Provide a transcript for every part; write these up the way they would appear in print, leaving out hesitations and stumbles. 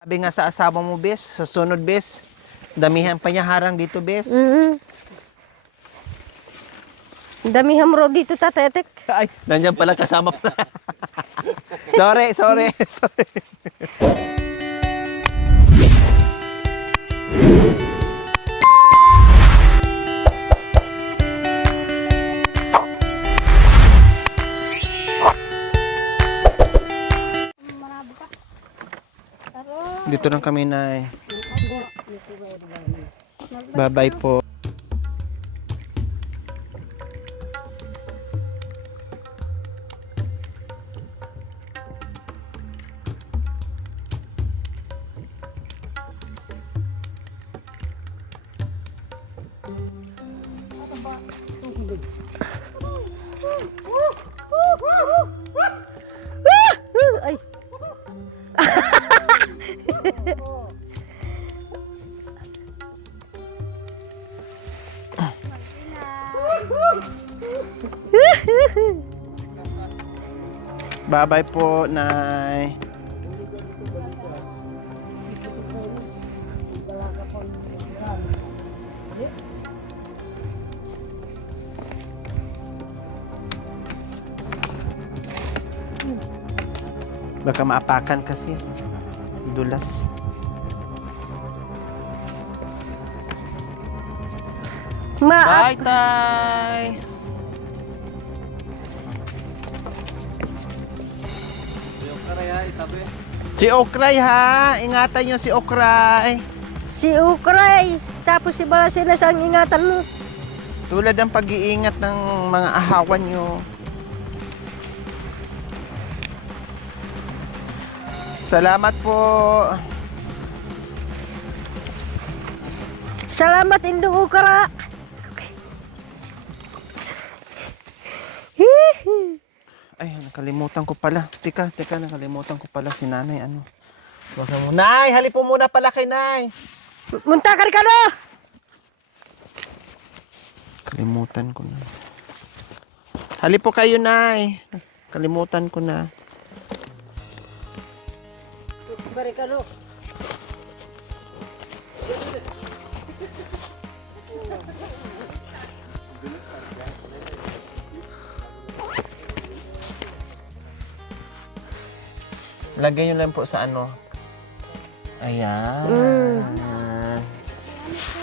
Sabi nga sa asawa mo, bes, sa sunod, bes, damihan pa niya harang dito, bes. Damihan mo raw dito, tatetek. Ay, nandiyan pala kasama pala. sorry. Dito lang kami na Bye-bye po. Ay. Bye-bye po, Nay. Baka maapakan kasi. Dulas. Bye, Tay! Si Okray ha! Ingatan nyo si Okray! Si Ukray. Tapos si Balasin na saan ingatan mo. Tulad ng pag-iingat ng mga ahawan nyo. Salamat po! Salamat Indong Ukra. Ay, nakalimutan ko pala. Teka, nakalimutan ko pala si Nanay. Ano? Wag na mo. Nay, halipo muna pala kay Nay. Muntakar ka na. Kalimutan ko na. Halipo kayo, Nay. Kalimutan ko na. Bari ka no. Lagay nyo lang po sa ano. Ayan.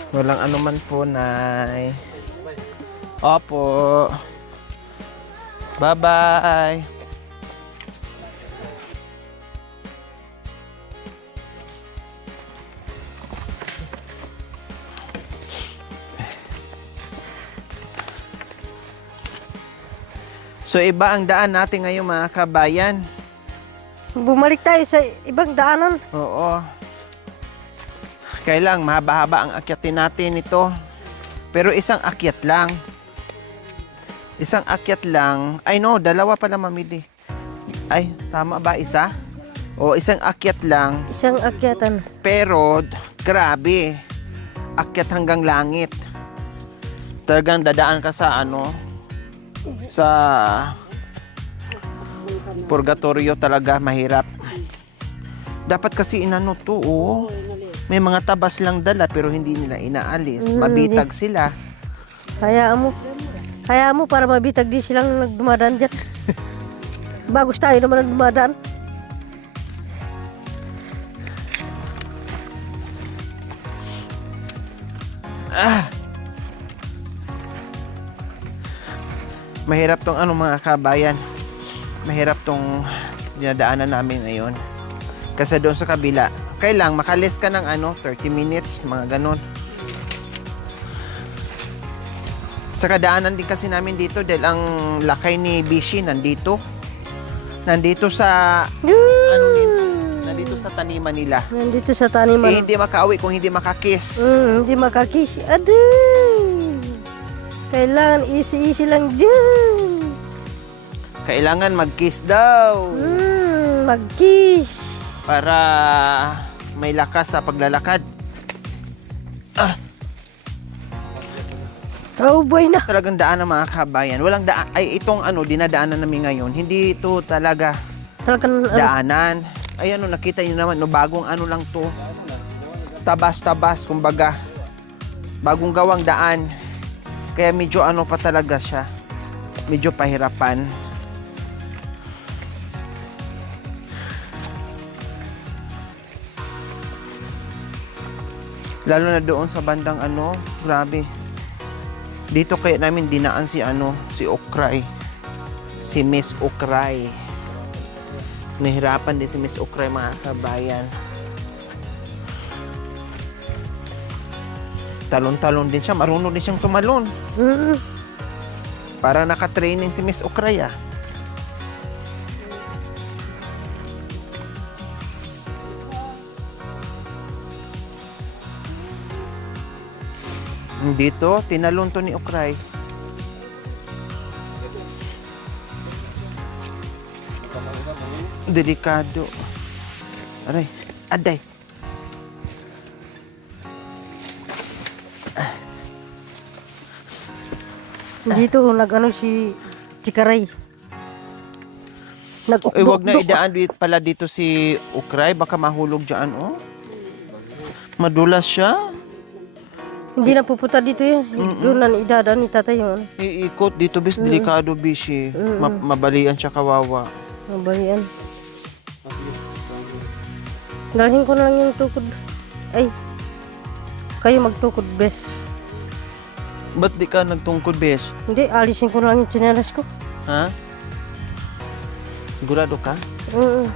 Walang ano man po, Nay. Opo. Bye-bye. So iba ang daan natin ngayon, mga kabayan. Bumalik tayo sa ibang daanan. Oo. Kailang mahaba-haba ang akyatin natin ito. Pero isang akyat lang. Isang akyat lang. Ay no, dalawa pala mamili. Ay, tama ba isa? O isang akyat lang. Isang akyatan. Pero, grabe. Akyat hanggang langit. Talagang dadaan ka sa ano, sa purgatorio talaga, mahirap. Dapat kasi inano to, oh. May mga tabas lang dala pero hindi nila inaalis. Mabitag sila. Hayaan mo para mabitag di silang nagdumadaan dyan. Bagos tayo naman ang dumadaan. Mahirap tong ano, mga kabayan. Mahirap tong dinadaanan namin ngayon. Kasi doon sa kabila, kailang makalis ka ng ano, 30 minutes, mga ganun. Sa kadaanan din kasi namin dito dahil ang lakay ni Bishi nandito. Nandito sa nandito sa taniman nila. Nandito sa taniman. Eh, hindi makauwi kung hindi makakiss. Hindi makakiss. Aduh! Kailangan easy lang dyan. Kailangan mag-kiss daw. Mag-kiss. Para may lakas sa paglalakad. Oh boy na. Talagang daan ng mga kabayan. Walang daan. Ay, itong ano, dinadaanan namin ngayon. Hindi ito talaga Talagang daanan. Ayan o, nakita niyo naman, no, bagong ano lang to. Tabas-tabas, kumbaga. Bagong gawang daan. Kaya medyo ano pa talaga siya. Medyo pahirapan. Lalo na doon sa bandang ano, grabe. Dito kaya namin dinaan si ano, si Ukray. Si Miss Ukray. Nahirapan din si Miss Ukray, mga kabayan. Talon-talon din siya, marunong din siyang tumalon. Para naka-training si Miss Ukray ah. Dito, tinalon to ni Ukray. Delikado. Aray, aday. Dito, nag-ano si Chikaray. Eh, wag na idaan pala dito si Ukray. Baka mahulog dyan, oh. Madulas siya. Hindi na pupunta dito yan. Doon na idadaan ni tatay yun. Iikot dito, bis. Delikado, bishi. Mabalian siya, kawawa. Mabalian. Dalhin ko na lang yung tukod. Ay, kayo magtukod, bes. Ba't di ka nagtungkod, bes? Hindi, alisin ko na lang yung tsinelas ko. Ha? Sigurado ka? Oo.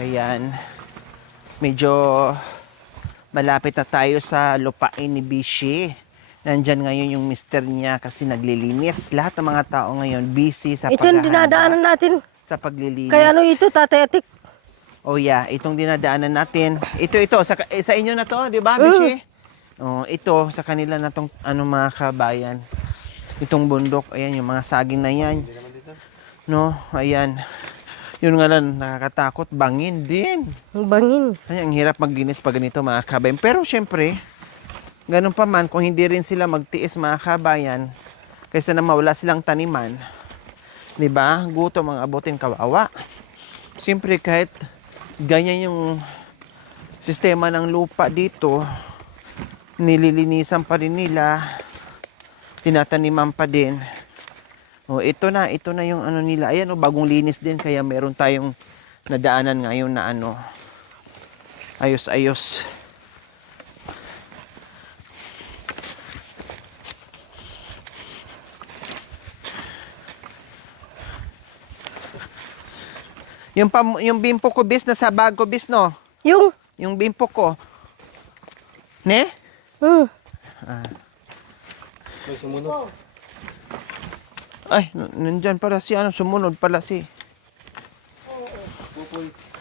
Ayan. Medyo malapit na tayo sa lupain ni Bishi. Nandyan ngayon yung mister niya kasi naglilinis. Lahat ng mga tao ngayon busy sa Ito yung dinadaanan natin. sa paglilinis. Kaya ano ito, Tatay Atik? Oh yeah, itong dinadaanan natin. Ito sa inyo na to, 'di ba, Bishi? Oh, ito sa kanila na tong ano, mga kabayan. Itong bundok, ayan yung mga saging na 'yan. No, ayan. Yun nga lang, nakakatakot, bangin din. Bangin. Kaya ang hirap maglinis pag ganito, mga kabayan. Pero syempre, ganun pa man, kung hindi rin sila magtiis, mga kabayan, kaysa na mawala silang taniman, 'di ba? Gutom ang abutin, kawawa. Siyempre, kahit ganyan yung sistema ng lupa dito, nililinisan pa rin nila, tinataniman pa din. O, ito na yung ano nila. Ayan, o, bagong linis din, kaya meron tayong nadaanan ngayon na ano, ayos-ayos. Yung bimpo ko, bis, nasa bag ko, bis, no? Yung bimpo ko. Ne? May sumunod. Ay, nandyan pala si, ano, sumunod pala si.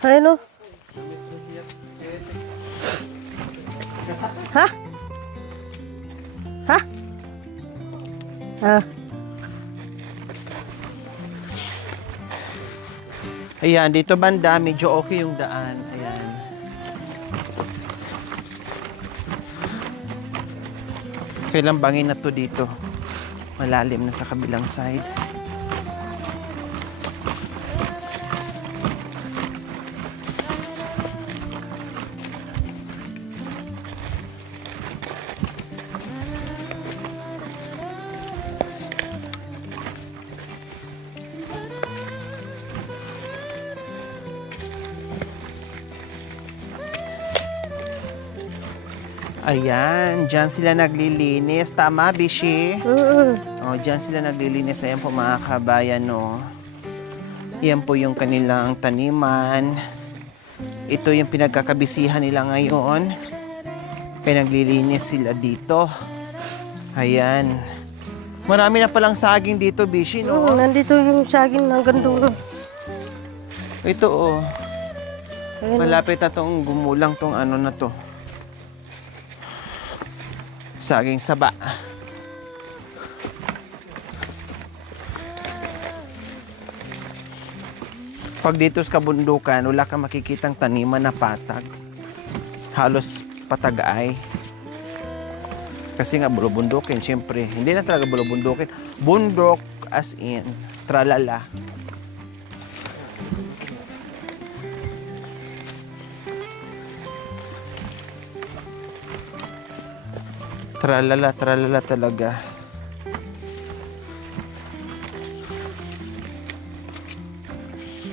Ayun o. Ha? Ha? Ah. Ayan, dito banda, medyo okay yung daan. Ayan. Kailang bangin na to dito. Malalim na sa kabilang side. Ayan, dyan sila naglilinis. Tama, Bishi? O, dyan sila naglilinis. Ayan po, mga kabayan, no. Yan po yung kanilang taniman. Ito yung pinagkakabisihan nila ngayon. Kaya naglilinis sila dito. Ayan. Marami na palang saging dito, Bishi, no? Nandito yung saging hanggang doon. Ito, oh. Ayun, Malapit na tong gumulang tong ano na to. Saging saba. Pag dito sa kabundukan, wala kang makikitang taniman na patag. Halos patag-ay. Kasi nga bulubundukin, siyempre. Hindi na talaga bulubundukin. Bundok as in, tralala. Tralala, tralala talaga.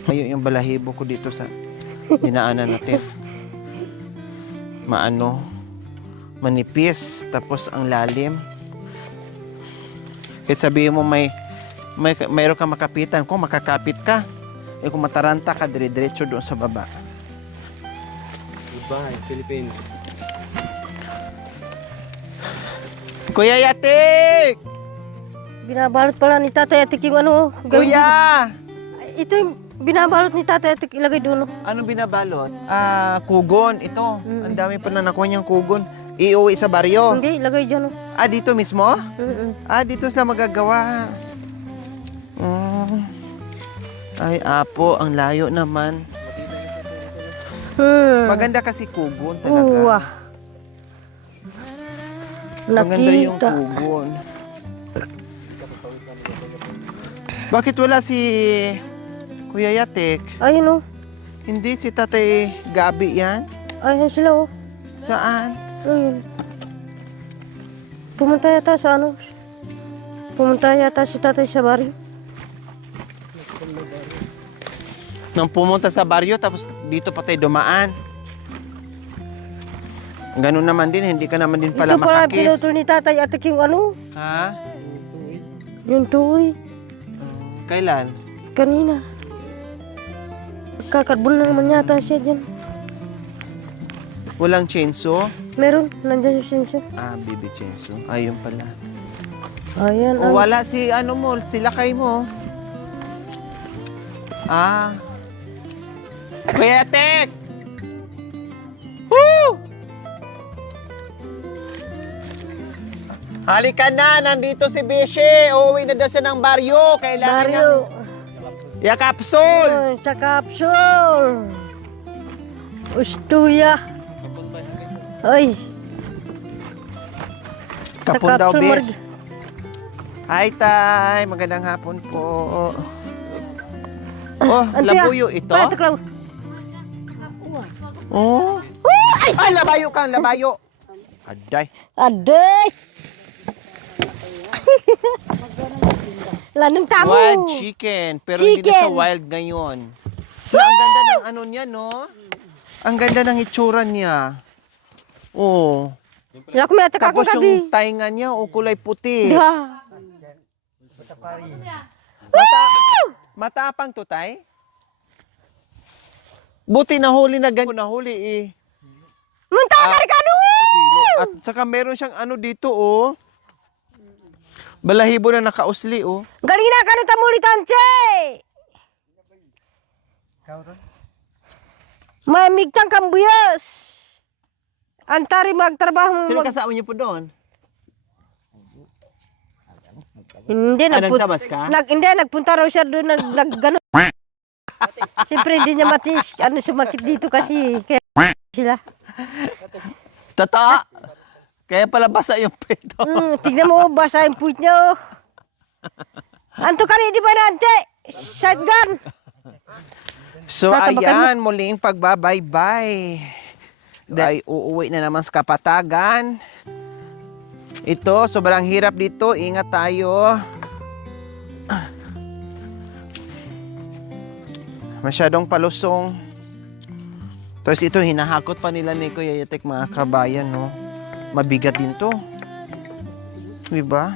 Ayun yung balahibo ko dito sa dinaanan natin. Maano, manipis, tapos ang lalim. Kahit sabihin mo mayroon kang makapitan, kung makakapit ka, eh kung mataranta ka, dire-diretso doon sa baba. Goodbye, Philippines. Kuya Yatik! binabalot pala ni Tatay Atik yung ano. gawin Kuya! dito. Ito yung binabalot ni Tatay Atik, ilagay doon. Oh. Anong binabalot? Kugon. Ito. Mm. Ang dami pa na nakuha niyang kugon. Iuwi sa baryo. Hindi, ilagay dyan. Oh. Dito mismo? Mm-mm. Dito sila magagawa. Mm. Ay, apo, ang layo naman. Maganda kasi kugon talaga. Uwah. Maganda yung Nakita. kugon. Bakit wala si Kuya Yatik? Ayun oh. Hindi si Tatay Gabi yan? Ayun sila oh. Saan? Ayun. Pumunta yata sa ano. Pumunta yata si Tatay sa baryo. Nang pumunta sa baryo tapos dito pa tayo dumaan. Ganun naman din, hindi ka naman din pala Ito pala makakis. pinuto ni Tatay Atik yung ano. Ha? Yung tuloy. Kailan? Kanina. Kakarbon na naman yata siya dyan. Walang chainsaw? Meron. Nandyan yung sensor. Baby chainsaw. Ayun pala. Ayan. O, wala si ano mo, si lakay mo. Kuya Tek! Woo! Halika na, nandito si Bishi. Uuwi na daw siya ng baryo. Kailangan niya Baryo. yakapsol. Sa capsule. Ustuya. Ay. Kapon daw, capsule, Bish. Hi, Tay. Magandang hapon po. Oh, labuyo ito? Pataklaw. Oh. Ay, labayo kang, labayo. Aday. Aday. Lanong tamo. Wild chicken. Pero hindi na siya Chicken. wild ngayon. Ang ganda ng ano niya, no? Ang ganda ng itsura niya. Oh. Wala ko may atak ako Tapos sabi. yung tainga niya, kulay puti. Da. Matapang to, Tay? Buti nahuli na ganyan. Nahuli eh. Munta ka rin kanu! Silo. At saka meron siyang ano dito, oh. Balahibo na nakausli, oh. Galing na kanu tamuli tanche! May migtang kambuyos. Antari magtrabaho mo. Sino kasama niyo po doon? Hindi, Nagtabas ka? Hindi, nagpunta raw siya doon, gano'n. Siyempre, hindi niya matis, sumakit dito kasi, kaya sila. Totoo. Kaya pala basa yung peto. Tignan mo, basa yung puwit niya, oh. Anto ka rin, di ba nante? Shotgun. So, Tatabakan ayan, muling pagbabaybay. Dahil uuwi na naman sa Kapatagan. Ito, sobrang hirap dito. Ingat tayo. Masyadong palusong. Tapos ito, hinahakot pa nila ni Kuya Yatek, mga kabayan, no? Mabigat din to. Diba?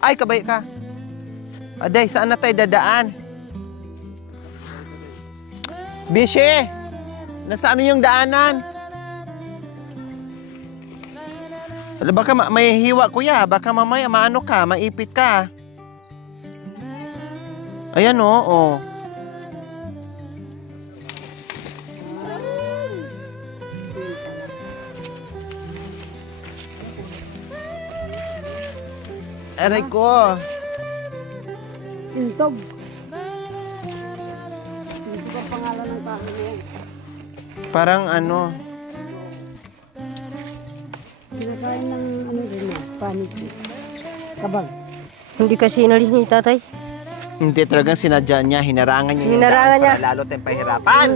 Ay, kabay ka. Aday, saan na tayo dadaan? Bishi! Nasaan yung daanan? Baka may hiwa, kuya. Baka mamaya maano ka, maipit ka. Ayan, oh. Aray ko. Intog. Hindi ko pangalan ng bahay niya. Parang ano. Kinakain ng ano rin niya, panig. Kabag. Hindi kasi inalis ni tatay. Hindi talagang sinadya niya. Hinarangan niya yung Hinarangan daan niya. para lalo tayong pahirapan.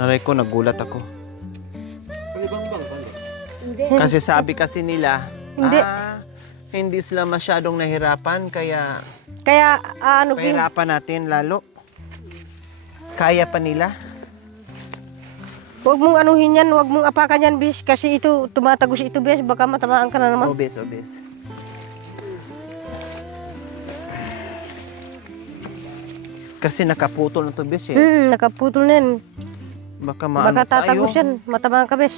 Aray ko, nagulat ako. Palibangbang ba? Hindi. Kasi sabi kasi nila, Hindi. hindi sila masyadong nahirapan, kaya Kaya ano pahirapan natin lalo. Kaya pa nila. huwag mong anuhin yan, huwag mong apakan yan, bis. Kasi ito, tumatagos ito, bis. Baka matamaan ka na naman. Obes, obes. Kasi nakaputol na to, bis eh. Nakaputol na yan. Baka maano Baka tatagos tayo. yan, matamaan ka, bis.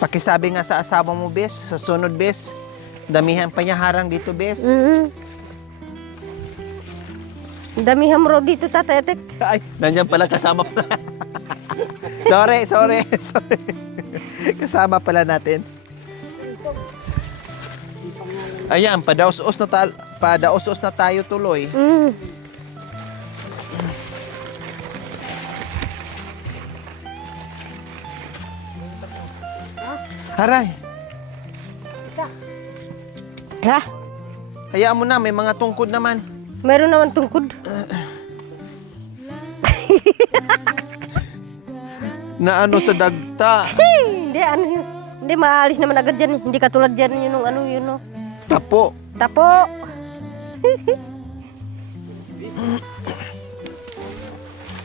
Pakisabi nga sa asawa mo, bis, sa sunod, bis. Damihan pa niya harang dito, bis. Damihan mo raw dito, tatay, atek. Ay, nandiyan pala kasama pala. sorry. Kasama pala natin. Ayan, padaos-os na tayo tuloy. Haray, Ha? hayaan mo na, may mga tungkod naman. Meron naman tungkod. Na ano sa dagta. Hindi, ano yun. Hindi, maalis naman agad yan. Hindi katulad dyan yun, ano, yun, no. Tapo. Tapo!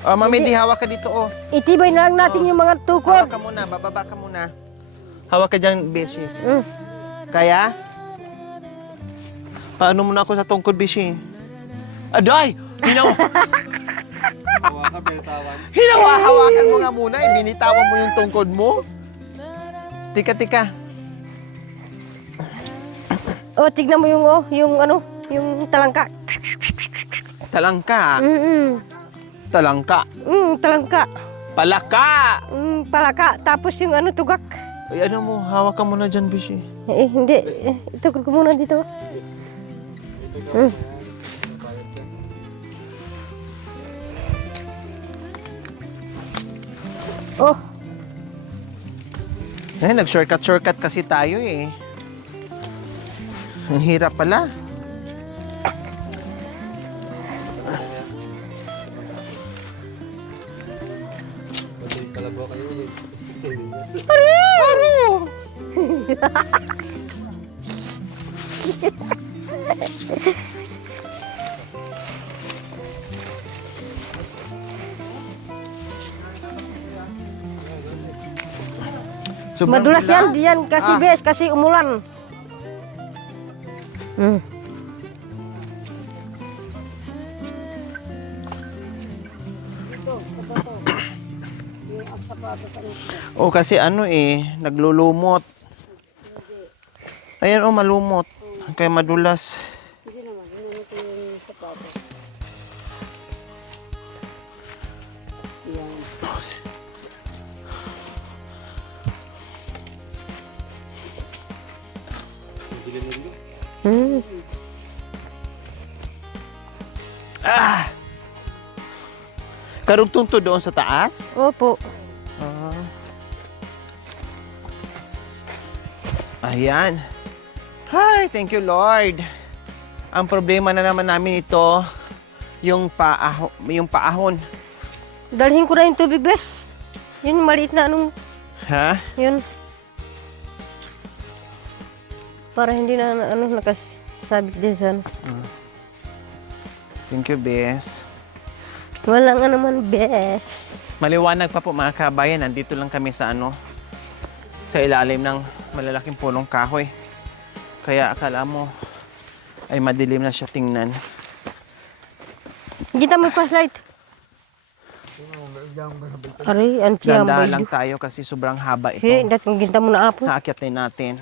Oh, Mami, di hawak ka dito, oh. Itibay na lang natin yung mga tukod. Hawak ka muna, bababa ka muna. Hawak ka dyan, Beshi. Mm. Kaya? Paano muna ako sa tungkod, Beshi? Aday! Hawakan, binitawan. Hinawahawakan mo nga muna, binitawan mo yung tungkod mo. Tika. Oh, tignan mo yung, yung talangka. Talangka. Mm-mm. Talangka. Talangka. Palaka! Palaka. Tapos yung tugak. Ay, ano mo, hawak ka muna dyan, Beshi. Hindi. Ito ko muna dito. Oh, Eh, nag-shortcut kasi tayo eh. Ang hirap pala. Kasi kalabaw kayo eh. Sobrang madulas yan. dulas. Diyan kasi bes, kasi umulan. Oh, kasi ano eh, naglulumot. Ayan oh, malumot. Kaya madulas. Karugtong to doon sa taas? Opo. Ayan. Hi, thank you Lord. Ang problema na naman namin ito, yung paahon. Dalhin ko na yung tubig, bes. Yun, maliit na Ha? yun. Para hindi na nakasabit din sa Thank you, Bes. Walang man, bes. Maliwanag pa po mga kabayan, nandito lang kami sa sa ilalim ng malalaking punong kahoy. Kaya akala mo ay madilim na siya tingnan. Kita mo flashlight. Aray, ang Ganda tiyambay. lang tayo kasi sobrang haba ito. Si, datong ginta mo na apo. Haakyatin natin.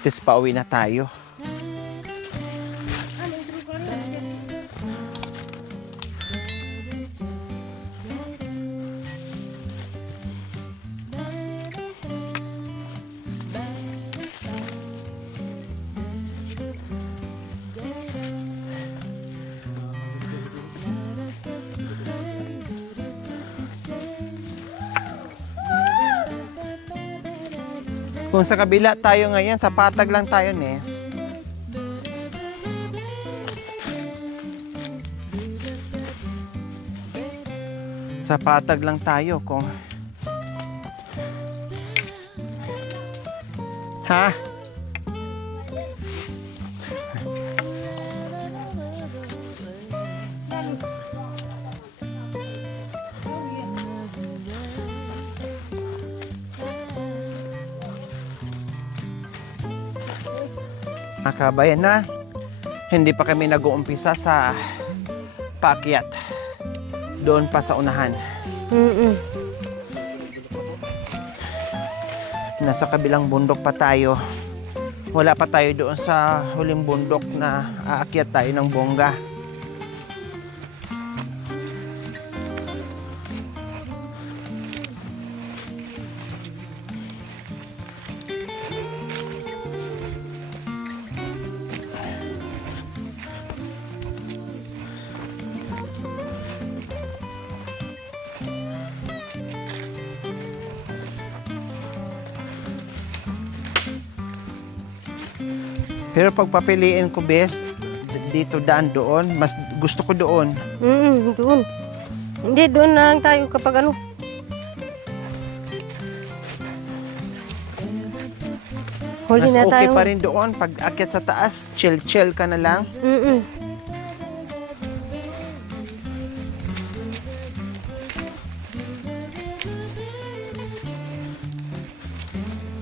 At least pauwi na tayo. Kung sa kabila tayo ngayon, sa patag lang tayo eh. Sa patag lang tayo kung... Ha? Kabayan na, hindi pa kami nag-uumpisa sa paakyat. Doon pa sa unahan. Nasa kabilang bundok pa tayo. Wala pa tayo doon sa huling bundok na aakyat tayo ng bongga. Pero pag papiliin ko, bes, dito daan doon, mas gusto ko doon. Doon. Hindi, doon na lang tayo kapag ano. Huli Mas na okay tayo. pa rin doon. Pag akyat sa taas, chill-chill ka na lang.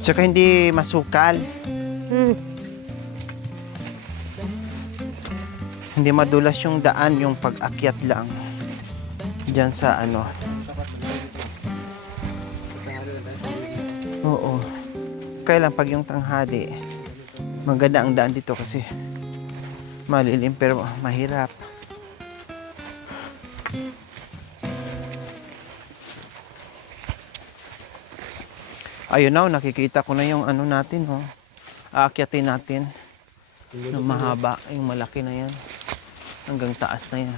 Tsaka hindi masukal. Hindi madulas yung daan, yung pag-akyat lang. Diyan sa ano. Oo. Kaya lang pag yung tanghali, maganda ang daan dito kasi malilim pero mahirap. Ayun na, nakikita ko na yung ano natin, oh. Aakyatin natin. Yung mahaba, yung malaki na yan. Hanggang taas na yan.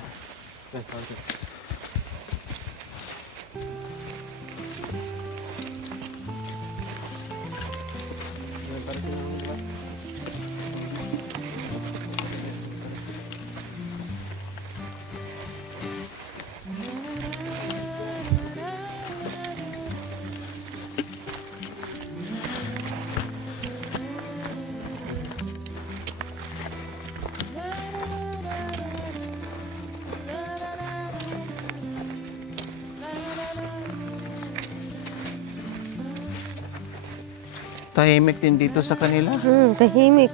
Tahimik din dito sa kanila. Tahimik.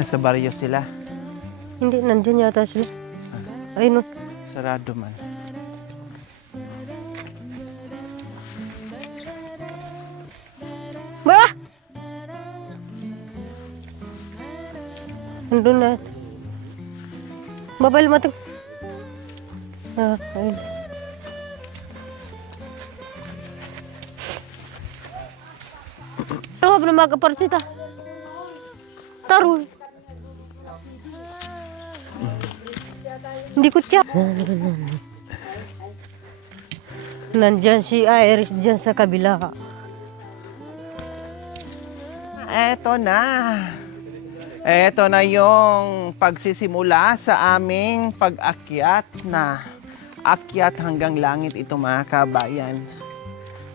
Nasa baryo sila. Hindi, nandyan yata sila. Ay, no. Sarado man. Ba! Nandun na. Babal mating. Ayun. Ano ba na magapartita? Taroy. Hindi ko tiyak. Nandyan si Iris dyan sa kabila. Eto na. Eto na yung pagsisimula sa aming pag-akyat na akyat hanggang langit ito mga kabayan.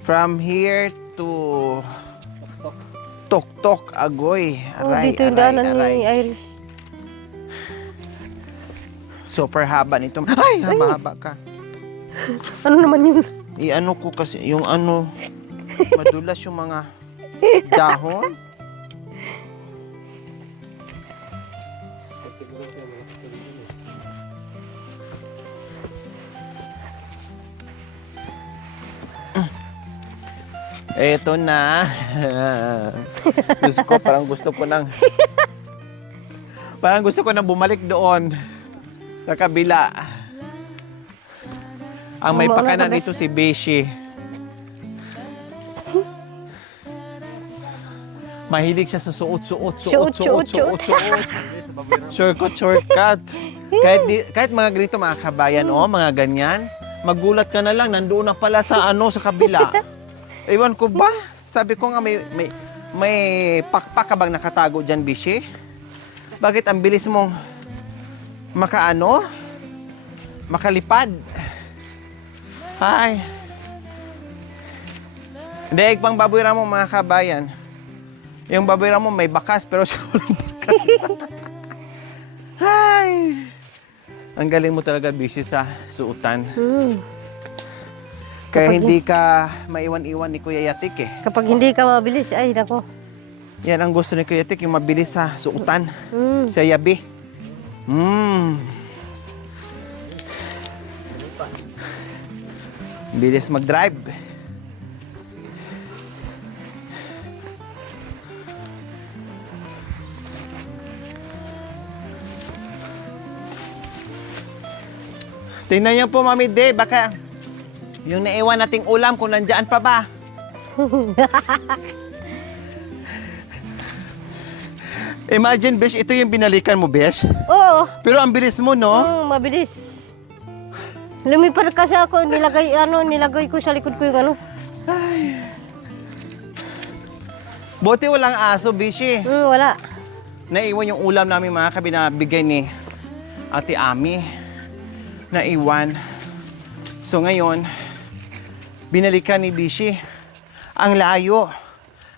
From here to Tuktok, Agoy. Aray, dito yung aray, daanan aray. ni Iris. Super haba nito. Ay, mahaba ka. Ano naman yun? I-ano ko kasi, yung ano, madulas yung mga dahon. Eto na. Diyos ko, parang gusto ko nang bumalik doon sa kabila. Ang may Wala pakanan ka, nito si Beshi. Mahilig siya sa suot. Suot. Shortcut. Kahit mga ganito mga kabayan, mga ganyan, magulat ka na lang, nandoon na pala sa sa kabila. Ewan ko ba? Sabi ko nga may pakpak ka bang nakatago dyan, Bishi? Bakit ang bilis mong makalipad? Ay. Daig pang baboy mo mga kabayan. Yung baboy mo may bakas pero siya walang bakas. Ay. Ang galing mo talaga, Bishi, sa suutan. Kaya hindi ka maiwan-iwan ni Kuya Yatik eh. Kapag hindi ka mabilis, ay nako. Yan ang gusto ni Kuya Yatik, yung mabilis sa suutan. Mm. Sa yabi. Bilis mag-drive. Tingnan niyo po, Mami De, baka yung naiwan nating ulam kung nandiyan pa ba. Imagine, Besh, ito yung binalikan mo, Besh. Oo. Pero ang bilis mo, no? Mabilis. Lumipad kasi ako, nilagay ko sa likod ko yung ano. Buti walang aso, Bishi. Wala. Naiwan yung ulam namin mga kabinabigay ni Ate Ami. Naiwan. So ngayon, binalikan ni Bishi. Ang layo.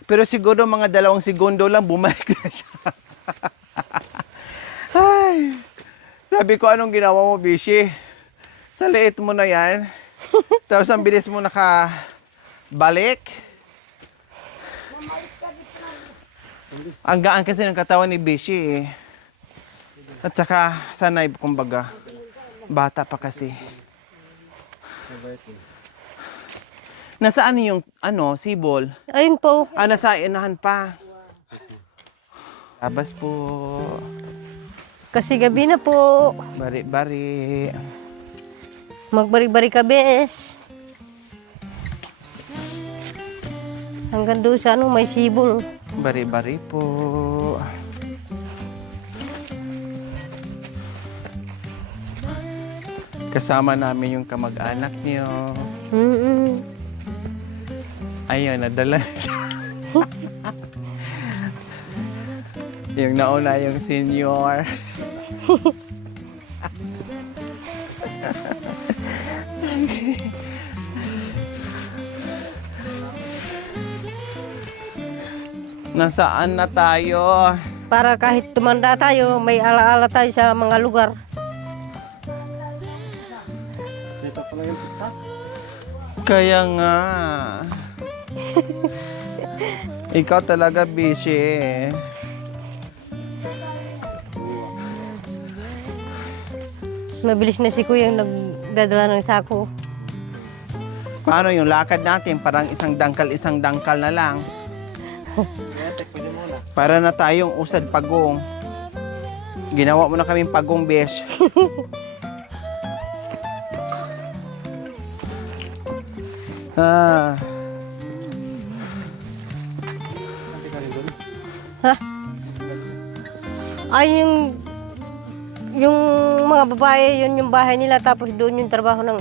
Pero siguro mga 2 segundo lang bumalik na siya. Ay. Sabi ko, anong ginawa mo, Bishi? Sa liit mo na yan. Tapos ang bilis mo nakabalik. Ang gaan kasi ng katawan ni Bishi eh. At saka sanay, kumbaga. Bata pa kasi. Nasaan yung sibol? Ayun po. Nasa inahan pa. Labas po. Kasi gabi na po. Bari-bari. Magbari-bari ka, bes. Hanggang doon sa may sibol. Bari-bari po. Kasama namin yung kamag-anak niyo. Ayun, nadala. Yung nauna yung senior. Nasaan na tayo? Para kahit tumanda tayo, may alaala tayo sa mga lugar. Dito pala yung pizza. Kaya nga. Ikaw talaga busy. Mabilis na si Kuya yung nagdadala ng sako. Paano yung lakad natin? Parang isang dangkal na lang. Para na tayong usad pagong. Ginawa mo na kaming pagong, besh. Ay, yung mga babae, yun yung bahay nila, tapos doon yung trabaho ng...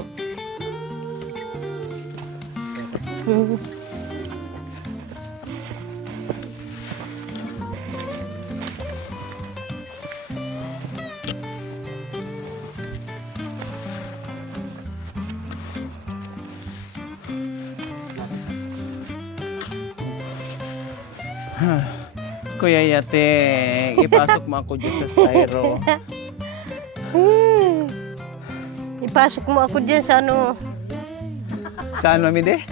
Kuya Yate, ipasok mo ako dyan sa styro. Ipasok mo ako dyan sa ano. Saan, Mami De?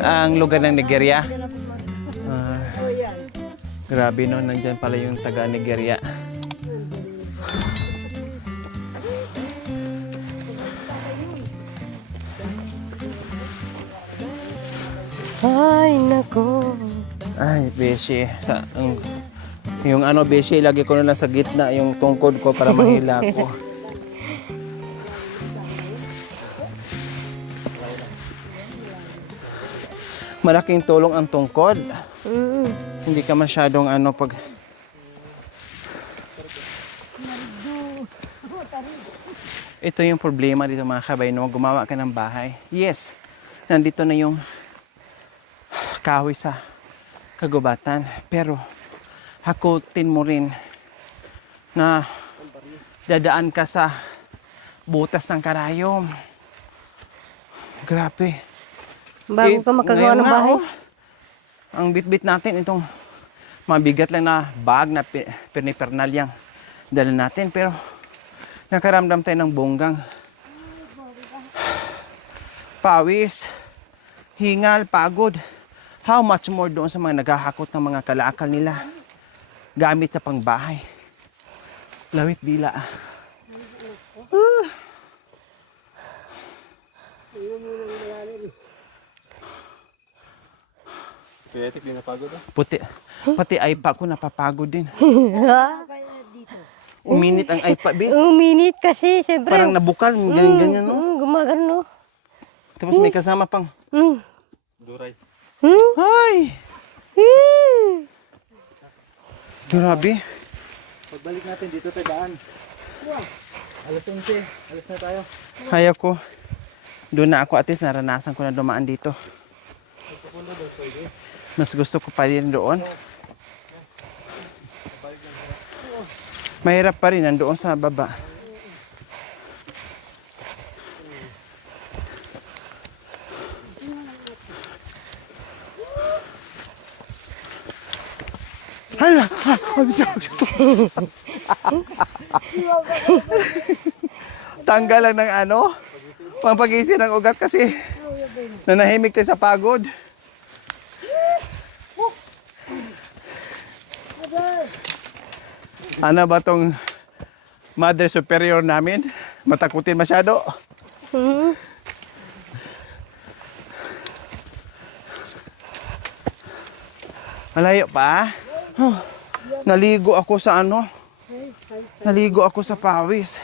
Ang lugar ng Nigeria. Grabe no, nandyan pala yung taga Nigeria. Ay, nako. Ay, beshi. Yung beshi, lagi ko na lang sa gitna yung tungkod ko para mahila ko. Malaking tulong ang tungkod. Mm. Hindi ka masyadong pag... Ito yung problema dito mga kabayno. Gumawa ka ng bahay. Yes, nandito na yung kahoy sa kagubatan. Pero hakutin mo rin na dadaan ka sa butas ng karayom. Grabe. Bago ka makagawa Ngayon ng nga, bahay. ang bitbit natin itong mabigat lang na bag na pernipernalyang dala natin, pero nakaramdam tayo ng bonggang pawis, hingal, pagod. How much more doon sa mga naghahakot ng mga kalakal nila gamit sa pangbahay. Lawit dila. Kaya ito, pinapagod Pati iPad ko napapagod din. Uminit ang iPad, bis. Uminit kasi, siyempre. Parang nabukal, ganyan-ganyan, no? Gumagano. Tapos may kasama pang, Duray. ay, grabe. Pagbalik natin dito tayo daan. Alas 11. Alas na tayo. Ayaw ko. Doon na ako, at least naranasan ko na dumaan dito. Mas gusto ko pa rin doon. Mahirap pa rin nandoon sa baba. Hala! Tanggalan ng pampagising ng ugat kasi nanahimik tayo sa pagod. Ano ba tong Mother Superior namin? Matakutin masyado. Malayo pa. Naligo ako sa Naligo ako sa pawis.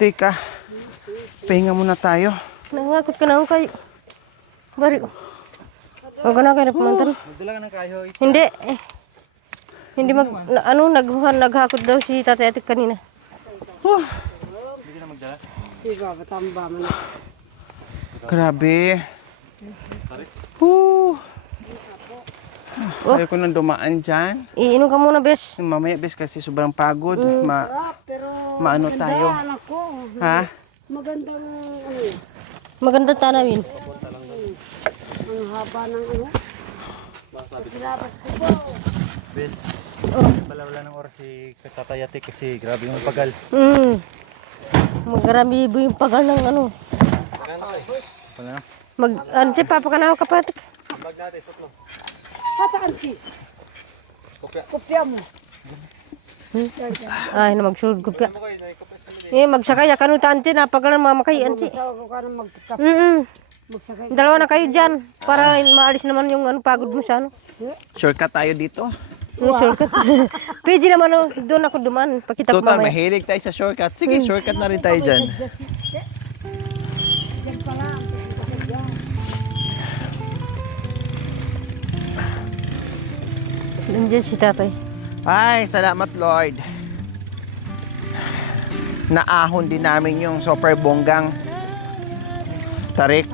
Teka. Pahinga muna tayo. Nangakot ka na ako kayo. Bari. Huwag ka na kayo na pumuntan. Magdala ka ng kahoy. Hindi. Hindi naghakot daw si Tatay Atik kanina. Hindi ka na magdala. Grabe. Ayaw ko nang dumaan dyan. Iinom ka muna, bes. Mamaya bes kasi sobrang pagod. Maano tayo. Ha? Maganda tanawin. Ang haba ng Bes. Wala ng oras si Tatayate kasi grabe yung pagal. Magrami yung pagal ng Pala na. Ante, papakanaw ka pa. Bag natin, suklo. Pataanti. Kopya mo. Ay, na magsulod ko pa. Ano kayo? Naikapos kami. Magsakay. Kano ta, ante, napagalan mamakay, ante. Masawa ko ka na magkakap. Magsakay. Dalawa na kayo dyan. Para maalis naman yung pagod mo sa Shortcut tayo dito. Shortcut. Pwede naman, doon ako duman. Pakita ko Total, mamaya. mahilig tayo sa shortcut. Sige, shortcut na rin tayo dyan. Diyan pala. Nandiyan si Tatay. Ay, salamat Lord. Naahon din namin yung super bonggang tarik.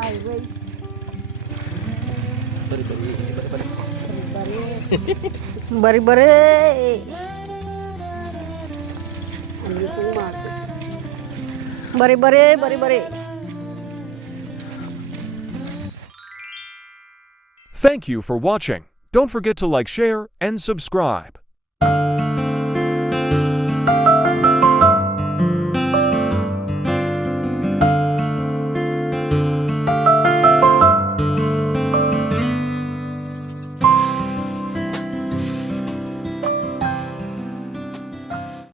Bari-bari. Bari-bari, bari-bari. Thank you for watching. Don't forget to like, share, and subscribe.